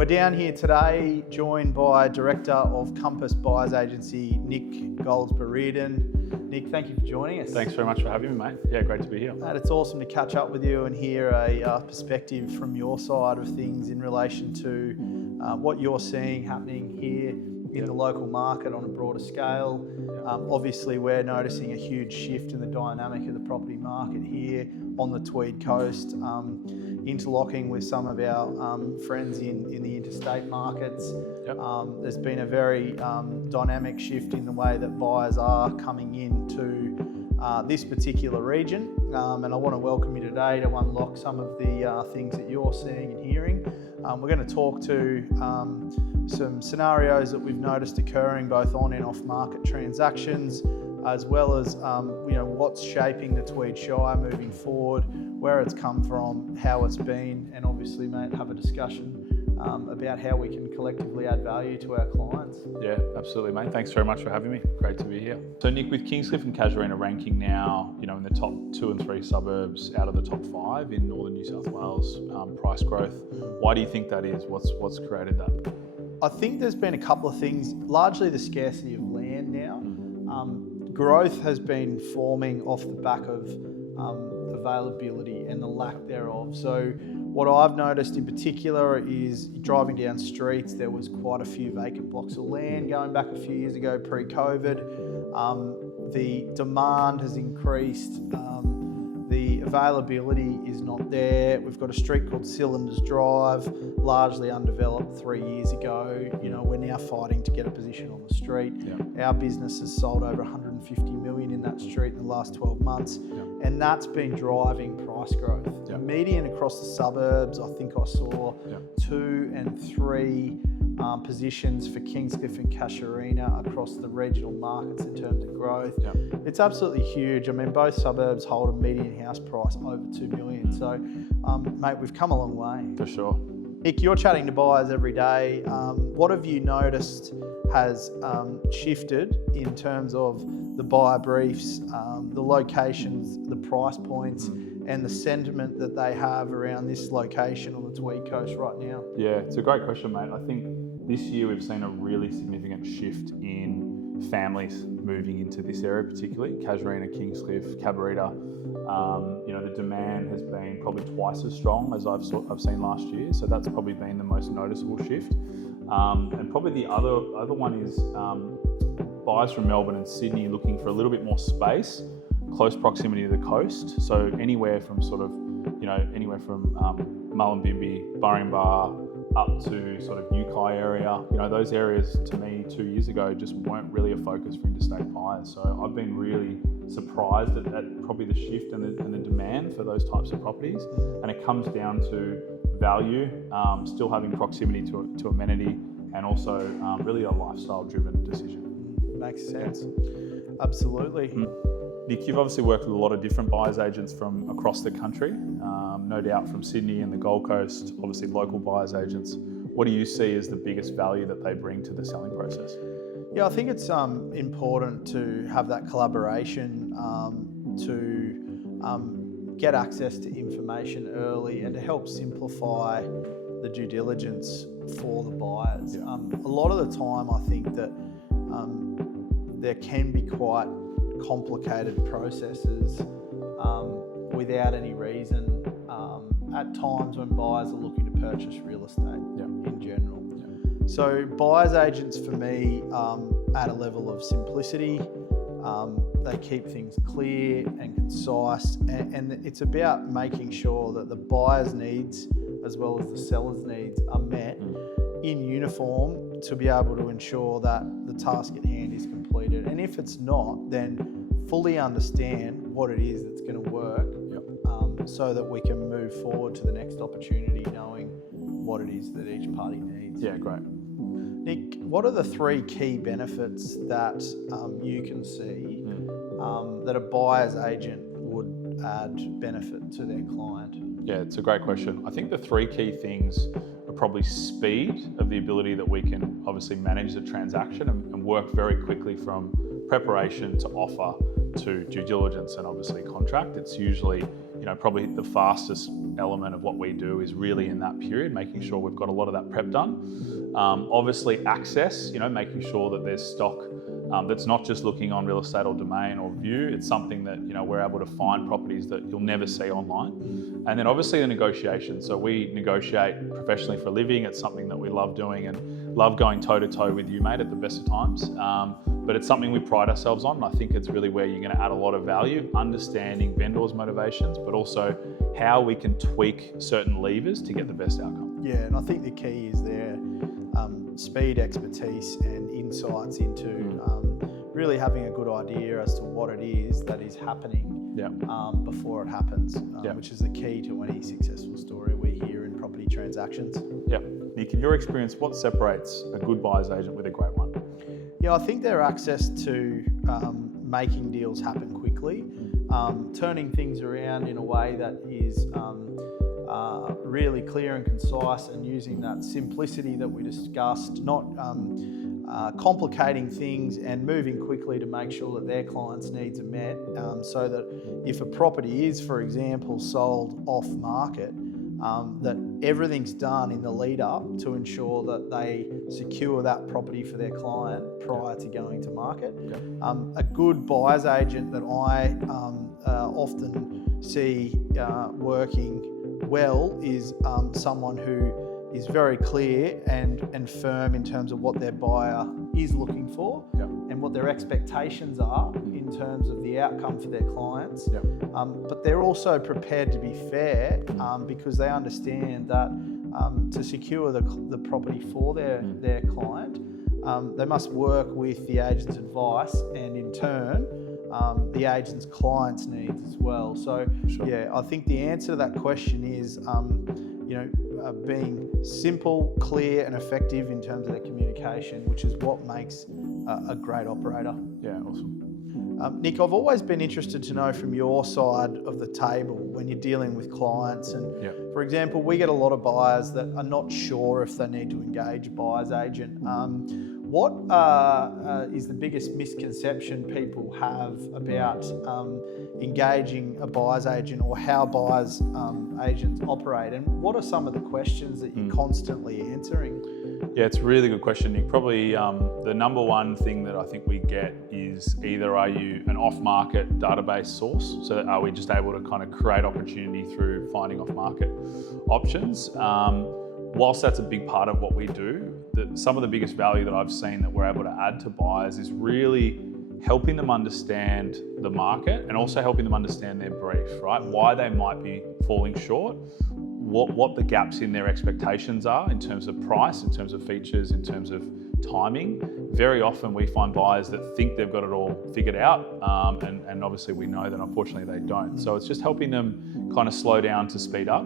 We're down here today, joined by Director of Compass Buyers Agency, Nick Goldsborough-Reardon. Nick, thank you for joining us. Thanks very much for having me, mate. Yeah, great to be here. Mate, it's awesome to catch up with you and hear a perspective from your side of things in relation to what you're seeing happening here in the local market on a broader scale. Obviously, we're noticing a huge shift in the dynamic of the property market here on the Tweed Coast, interlocking with some of our friends in the interstate markets. There's been a very dynamic shift in the way that buyers are coming into this particular region, and I want to welcome you today to unlock some of the things that you're seeing and hearing. We're going to talk to some scenarios that we've noticed occurring both on and off market transactions, as well as what's shaping the Tweed Shire moving forward, where it's come from, how it's been, and obviously, mate, have a discussion about how we can collectively add value to our clients. Yeah, absolutely, mate. Thanks very much for having me. Great to be here. So, Nick, with Kingscliff and Casuarina ranking now, in the top 2 and 3 suburbs out of the top 5 in northern New South Wales, price growth. Why do you think that is? What's created that? I think there's been a couple of things, largely the scarcity of land now. Growth has been forming off the back of availability and the lack thereof. So what I've noticed in particular is driving down streets, there was quite a few vacant blocks of land going back a few years ago pre-COVID. The demand has increased. The availability is not there. We've got a street called Cylinders Drive, largely undeveloped 3 years ago. We're now fighting to get a position on the street. Our business has sold over 150 million in that street in the last 12 months, and that's been driving price growth. Median across the suburbs, I think I saw 2 and 3 positions for Kingscliff and Casuarina across the regional markets in terms of growth. It's absolutely huge. I mean, both suburbs hold a median house price over 2 million. So, mate, we've come a long way. For sure. Nick, you're chatting to buyers every day. What have you noticed has shifted in terms of the buyer briefs, the locations, the price points, and the sentiment that they have around this location on the Tweed Coast right now? Yeah, it's a great question, mate. I think this year we've seen a really significant shift in families moving into this area, particularly Casuarina, Kingscliff, Cabarita. The demand has been probably twice as strong as I've seen last year, so that's probably been the most noticeable shift. And probably the other one is buyers from Melbourne and Sydney looking for a little bit more space, close proximity to the coast. So anywhere from Mullumbimby, Burringbar, up to sort of Yukai area. Those areas to me 2 years ago just weren't really a focus for interstate buyers. So I've been really surprised at probably the shift and the demand for those types of properties. And it comes down to value, still having proximity to amenity, and also really a lifestyle-driven decision. Makes sense. Absolutely. Nick, you've obviously worked with a lot of different buyers agents from across the country, no doubt from Sydney and the Gold Coast, obviously local buyers agents. What do you see as the biggest value that they bring to the selling process? Yeah, I think it's important to have that collaboration to get access to information early and to help simplify the due diligence for the buyers. A lot of the time I think that there can be quite complicated processes without any reason at times when buyers are looking to purchase real estate in general. So buyers agents for me add a level of simplicity. They keep things clear and concise, and it's about making sure that the buyer's needs as well as the seller's needs are met in uniform to be able to ensure that the task at hand is completed. And if it's not, then fully understand what it is that's going to work, so that we can move forward to the next opportunity knowing what it is that each party needs. Yeah, great. Nick, what are the 3 key benefits that you can see that a buyer's agent would add benefit to their client? Yeah, it's a great question. I think the 3 key things are probably speed of the ability that we can obviously manage the transaction and work very quickly from preparation to offer to due diligence and obviously contract. It's usually, probably the fastest element of what we do is really in that period, making sure we've got a lot of that prep done. Obviously access, making sure that there's stock that's not just looking on Real Estate or Domain or View. It's something that we're able to find properties that you'll never see online. And then obviously the negotiation. So we negotiate professionally for a living. It's something that we love doing and love going toe to toe with you, mate, at the best of times. But it's something we pride ourselves on. And I think it's really where you're going to add a lot of value, understanding vendors' motivations, but also how we can tweak certain levers to get the best outcome. Yeah, and I think the key is there, speed, expertise and insights into really having a good idea as to what it is that is happening before it happens, which is the key to any successful story we hear in property transactions. Yeah. Nick, in your experience, what separates a good buyer's agent with a great one? Yeah, I think their access to making deals happen quickly, turning things around in a way that is really clear and concise, and using that simplicity that we discussed, not complicating things, and moving quickly to make sure that their clients' needs are met, so that if a property is, for example, sold off market, that everything's done in the lead up to ensure that they secure that property for their client prior to going to market. A good buyer's agent that I often see working well is someone who is very clear and firm in terms of what their buyer is looking for and what their expectations are in terms of the outcome for their clients. But they're also prepared to be fair because they understand that to secure the property for their client, they must work with the agent's advice and in turn the agent's client's needs as well. So I think the answer to that question is being simple, clear and effective in terms of their communication, which is what makes a great operator. Yeah, awesome. Nick, I've always been interested to know from your side of the table when you're dealing with clients. And for example, we get a lot of buyers that are not sure if they need to engage a buyer's agent. What is the biggest misconception people have about engaging a buyer's agent, or how buyer's agents operate? And what are some of the questions that you're constantly answering? Yeah, it's a really good question, Nick. Probably the number one thing that I think we get is either are you an off-market database source? So are we just able to kind of create opportunity through finding off-market options? Whilst that's a big part of what we do, some of the biggest value that I've seen that we're able to add to buyers is really helping them understand the market and also helping them understand their brief, right? Why they might be falling short, what the gaps in their expectations are in terms of price, in terms of features, in terms of timing. Very often we find buyers that think they've got it all figured out, and obviously we know that unfortunately they don't. So it's just helping them kind of slow down to speed up.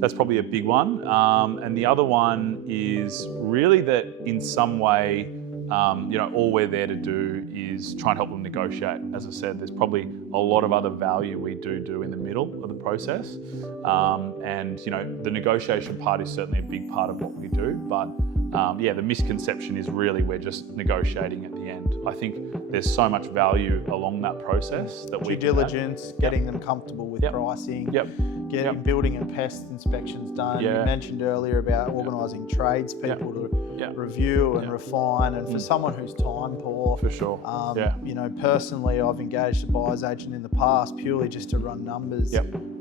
That's probably a big one. And the other one is really that in some way, all we're there to do is try and help them negotiate. As I said, there's probably a lot of other value we do in the middle of the process. And the negotiation part is certainly a big part of what we do. But the misconception is really we're just negotiating at the end. I think there's so much value along that process that we due diligence, getting them comfortable with pricing, getting building and pest inspections done. You mentioned earlier about organising tradespeople to review and refine, and for someone who's time poor, for sure. Personally, I've engaged a buyer's agent in the past purely just to run numbers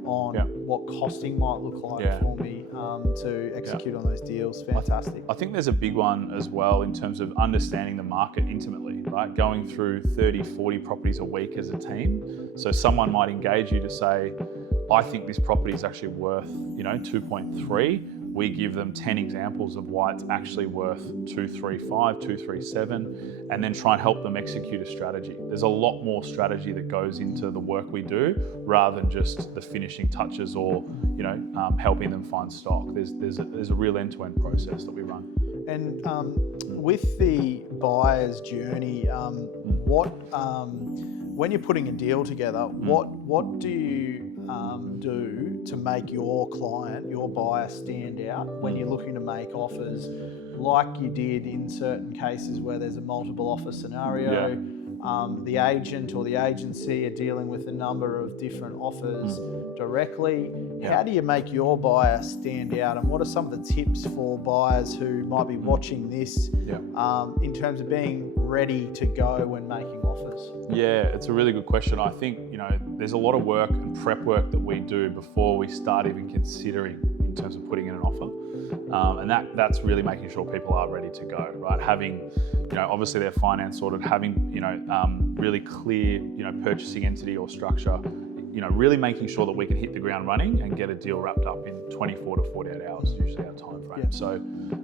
on what costing might look like for me to execute on those deals. Fantastic. I think there's a big one as well in terms of understanding the market intimately, right? Going through 30, 40 properties a week as a team. So someone might engage you to say, I think this property is actually worth, 2.3. We give them 10 examples of why it's actually worth 235, 237, and then try and help them execute a strategy. There's a lot more strategy that goes into the work we do rather than just the finishing touches or, helping them find stock. There's a real end-to-end process that we run. And with the buyer's journey, when you're putting a deal together, what do you do to make your client, your buyer, stand out when you're looking to make offers, like you did in certain cases where there's a multiple offer scenario? the agent or the agency are dealing with a number of different offers directly. How do you make your buyer stand out, and what are some of the tips for buyers who might be watching this in terms of being ready to go when making offers? Yeah, it's a really good question. I think, there's a lot of work and prep work that we do before we start even considering in terms of putting in an offer. And that's really making sure people are ready to go, right? Having, obviously their finance sorted, having, really clear, purchasing entity or structure, really making sure that we can hit the ground running and get a deal wrapped up in 24 to 48 hours, usually our time frame. Yeah. So,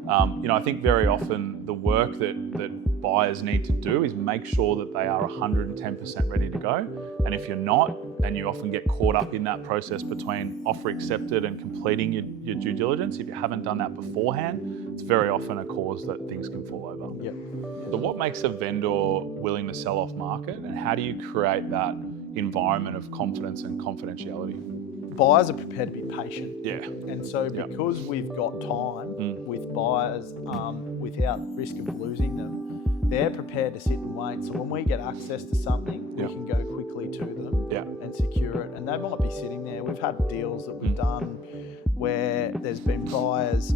I think very often the work that buyers need to do is make sure that they are 110% ready to go. And if you're not, and you often get caught up in that process between offer accepted and completing your due diligence, if you haven't done that beforehand, it's very often a cause that things can fall over. Yep. So what makes a vendor willing to sell off market, and how do you create that environment of confidence and confidentiality? Buyers are prepared to be patient. Yeah. And so because we've got time with buyers without risk of losing them, they're prepared to sit and wait. So when we get access to something, we can go quickly to them and secure it. And they might be sitting there. We've had deals that we've done where there's been buyers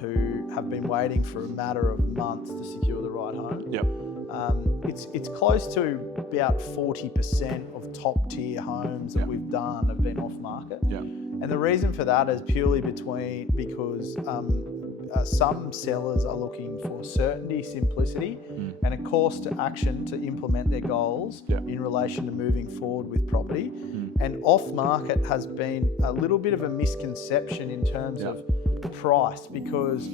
who have been waiting for a matter of months to secure the right home. Yep. It's close to about 40% of top tier homes that we've done have been off market. Yeah. And the reason for that is purely because some sellers are looking for certainty, simplicity, and a course to action to implement their goals in relation to moving forward with property. And off market has been a little bit of a misconception in terms of price, because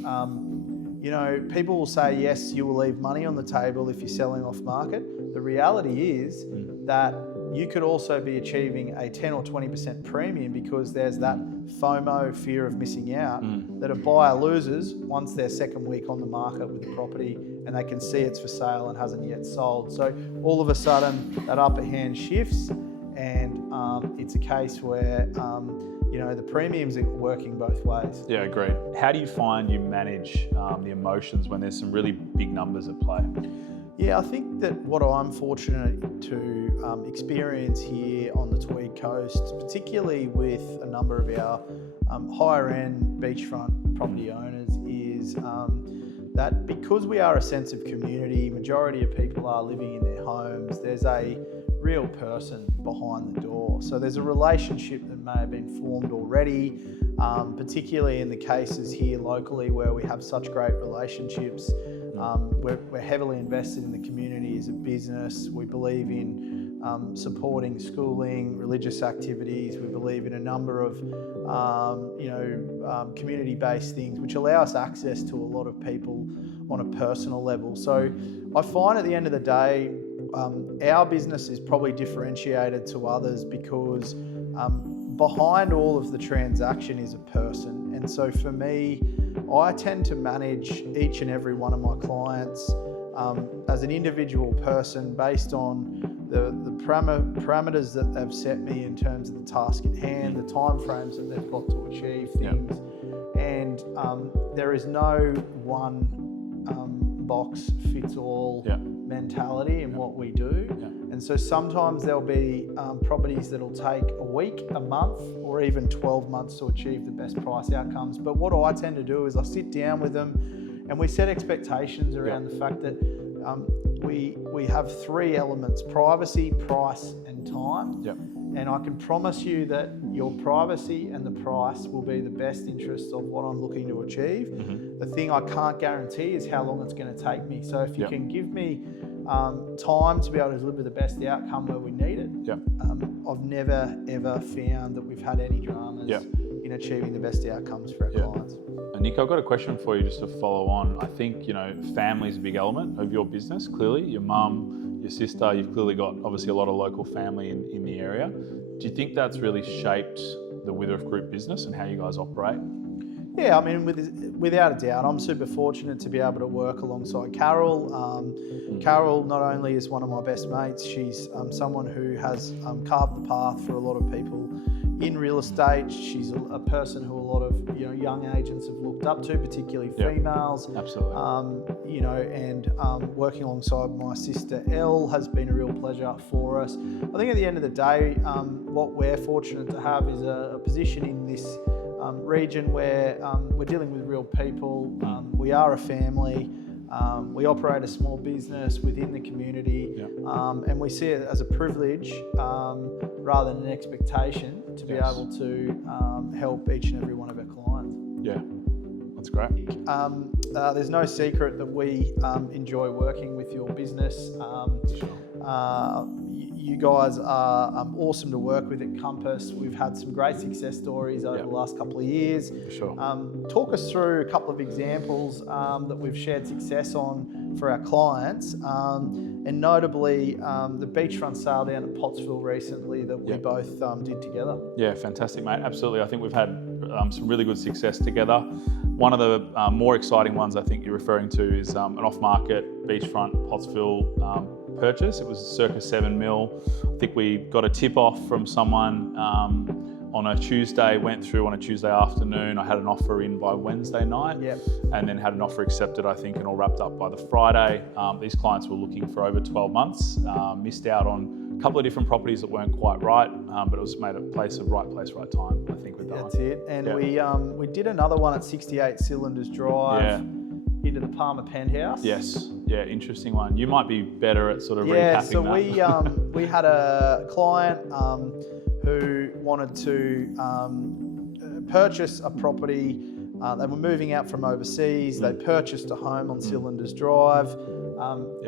people will say, yes, you will leave money on the table if you're selling off market. The reality is that you could also be achieving a 10 or 20% premium, because there's that FOMO, fear of missing out, that a buyer loses once their second week on the market with the property and they can see it's for sale and hasn't yet sold. So all of a sudden that upper hand shifts, and it's a case where the premiums are working both ways. Yeah, agreed. How do you find you manage the emotions when there's some really big numbers at play? Yeah, I think that what I'm fortunate to experience here on the Tweed Coast, particularly with a number of our higher end beachfront property owners, is that because we are a sense of community, majority of people are living in their homes, there's a real person behind the door. So there's a relationship that may have been formed already, particularly in the cases here locally where we have such great relationships. We're heavily invested in the community as a business. We believe in supporting schooling, religious activities. We believe in a number of community-based things which allow us access to a lot of people on a personal level. So I find at the end of the day, our business is probably differentiated to others because behind all of the transaction is a person. And so for me, I tend to manage each and every one of my clients as an individual person based on the parameters that they've set me in terms of the task at hand, the timeframes that they've got to achieve things. And there is no one box fits all mentality in what we do. And so sometimes there'll be properties that'll take a week, a month, or even 12 months to achieve the best price outcomes. But what I tend to do is I sit down with them and we set expectations around the fact that we have three elements: privacy, price, and time. And I can promise you that your privacy and the price will be the best interests of what I'm looking to achieve. The thing I can't guarantee is how long it's going to take me. So if you can give me time to be able to deliver the best outcome where we need it, I've never ever found that we've had any dramas in achieving the best outcomes for our clients. And Nick, I've got a question for you just to follow on. I think, family is a big element of your business, clearly. Your mum, your sister, you've clearly got obviously a lot of local family in the area. Do you think that's really shaped the Witheriff Group business and how you guys operate? Yeah, I mean, without a doubt, I'm super fortunate to be able to work alongside Carol. Carol not only is one of my best mates, she's someone who has carved the path for a lot of people in real estate. She's a person who a lot of young agents have looked up to, particularly females. Absolutely. And working alongside my sister Elle has been a real pleasure for us. I think at the end of the day, what we're fortunate to have is a position in this region where we're dealing with real people. We are a family. We operate a small business within the community, and we see it as a privilege rather than an expectation to be able to help each and every one of our clients. Yeah, that's great. There's no secret that we enjoy working with your business. You guys are awesome to work with at Compass. We've had some great success stories over the last couple of years. For sure. Talk us through a couple of examples that we've shared success on for our clients, and notably the beachfront sale down at Pottsville recently that we both did together. Yeah, fantastic, mate. Absolutely. I think we've had some really good success together. One of the more exciting ones I think you're referring to is an off-market beachfront Pottsville purchase. It was circa 7 mil. I think we got a tip off from someone on a Tuesday, went through on a Tuesday afternoon. I had an offer in by Wednesday night, and then had an offer accepted, I think, and all wrapped up by the Friday. These clients were looking for over 12 months, missed out on a couple of different properties that weren't quite right, but it was made a place, right time, I think, with that. That's it. And we did another one at 68 Cylinders Drive into the Palmer penthouse. Yes. Yeah, interesting one. You might be better at sort of recapping that. We had a client who wanted to purchase a property. They were moving out from overseas. They purchased a home on Cylinders Drive.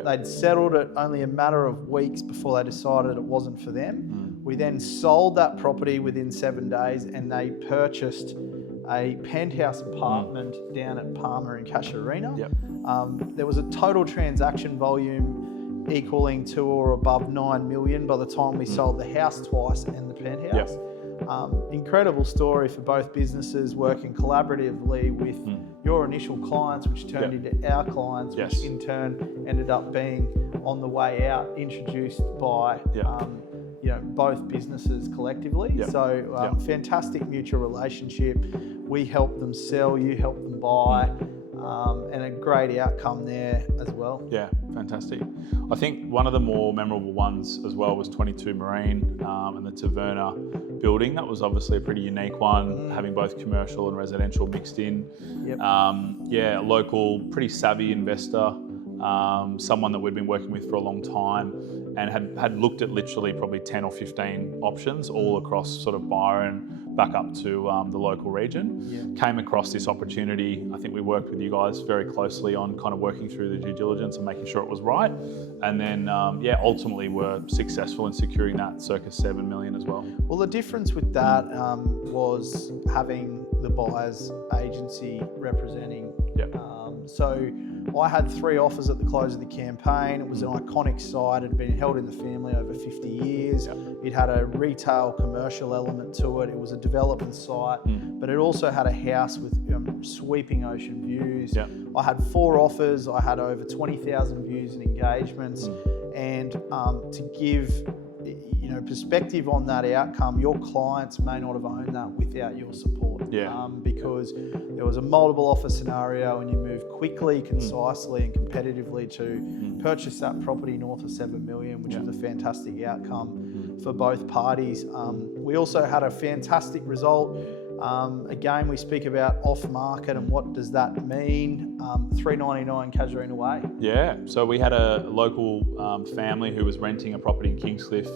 They'd settled it only a matter of weeks before they decided it wasn't for them. We then sold that property within 7 days, and they purchased a penthouse apartment down at Palmer in Casuarina. There was a total transaction volume equaling to or above 9 million by the time we sold the house twice and the penthouse. Incredible story for both businesses working collaboratively with your initial clients, which turned into our clients, which in turn ended up being on the way out introduced by both businesses collectively. So fantastic mutual relationship. We help them sell, you help them buy, and a great outcome there as well. Yeah, fantastic. I think one of the more memorable ones as well was 22 Marine and the Taverna building. That was obviously a pretty unique one, having both commercial and residential mixed in. A local, pretty savvy investor, someone that we'd been working with for a long time, and had looked at literally probably 10 or 15 options all across sort of Byron back up to the local region. Came across this opportunity. I think we worked with you guys very closely on kind of working through the due diligence and making sure it was right. And then, ultimately were successful in securing that circa 7 million as well. Well, the difference with that was having the buyer's agency representing. So I had 3 offers at the close of the campaign. It was an iconic site. It had been held in the family over 50 years. It had a retail commercial element to it. It was a development site, but it also had a house with sweeping ocean views. I had 4 offers. I had over 20,000 views and engagements. And to give perspective on that outcome, your clients may not have owned that without your support. Because there was a multiple offer scenario, and you moved quickly, concisely, and competitively to purchase that property north of 7 million, which was a fantastic outcome for both parties. We also had a fantastic result. Again, we speak about off-market and what does that mean. 399 Casuarina Way. Yeah, so we had a local family who was renting a property in Kingscliff,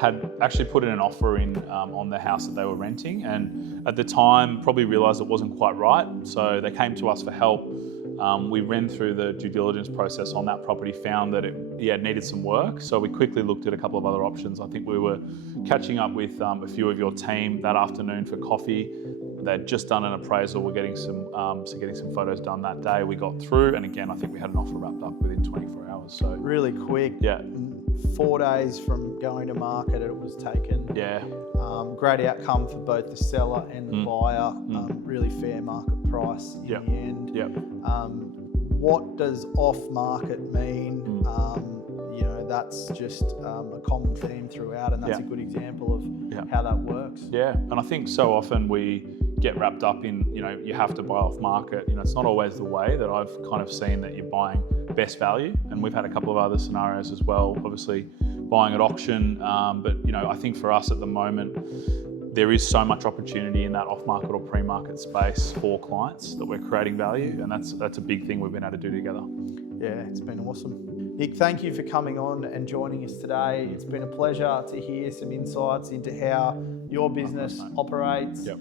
had actually put in an offer in on the house that they were renting, and at the time probably realised it wasn't quite right, so they came to us for help. We ran through the due diligence process on that property, found that it needed some work, so we quickly looked at a couple of other options. I think we were catching up with a few of your team that afternoon for coffee. They'd just done an appraisal. We're getting some photos done that day. We got through, and again, I think we had an offer wrapped up within 24 hours. So really quick. 4 days from going to market, it was taken. Great outcome for both the seller and the buyer. Really fair market price in the end. What does off market mean? that's just a common theme throughout, and that's a good example of how that works. Yeah, and I think so often we get wrapped up in, you have to buy off market. It's not always the way that I've kind of seen that you're buying best value, and we've had a couple of other scenarios as well, obviously buying at auction, but I think for us at the moment, there is so much opportunity in that off-market or pre-market space for clients that we're creating value, and that's a big thing we've been able to do together. Yeah, it's been awesome. Nick, thank you for coming on and joining us today. It's been a pleasure to hear some insights into how your business operates. Yep.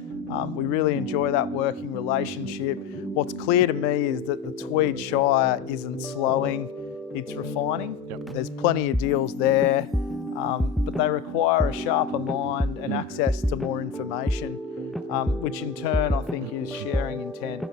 We really enjoy that working relationship. What's clear to me is that the Tweed Shire isn't slowing, it's refining. Yep. There's plenty of deals there, but they require a sharper mind and access to more information, which in turn I think is sharing intent.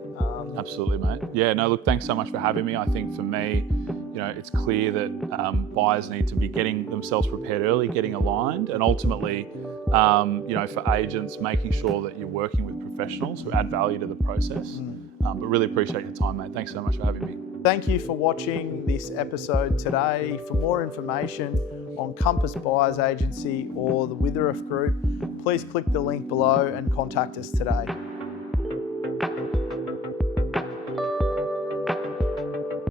Absolutely, mate. Yeah, no, look, thanks so much for having me. I think for me, it's clear that buyers need to be getting themselves prepared early, getting aligned, and ultimately, for agents, making sure that you're working with professionals who add value to the process. But really appreciate your time, mate. Thanks so much for having me. Thank you for watching this episode today. For more information on Compass Buyers Agency or the Witheriff Group, please click the link below and contact us today.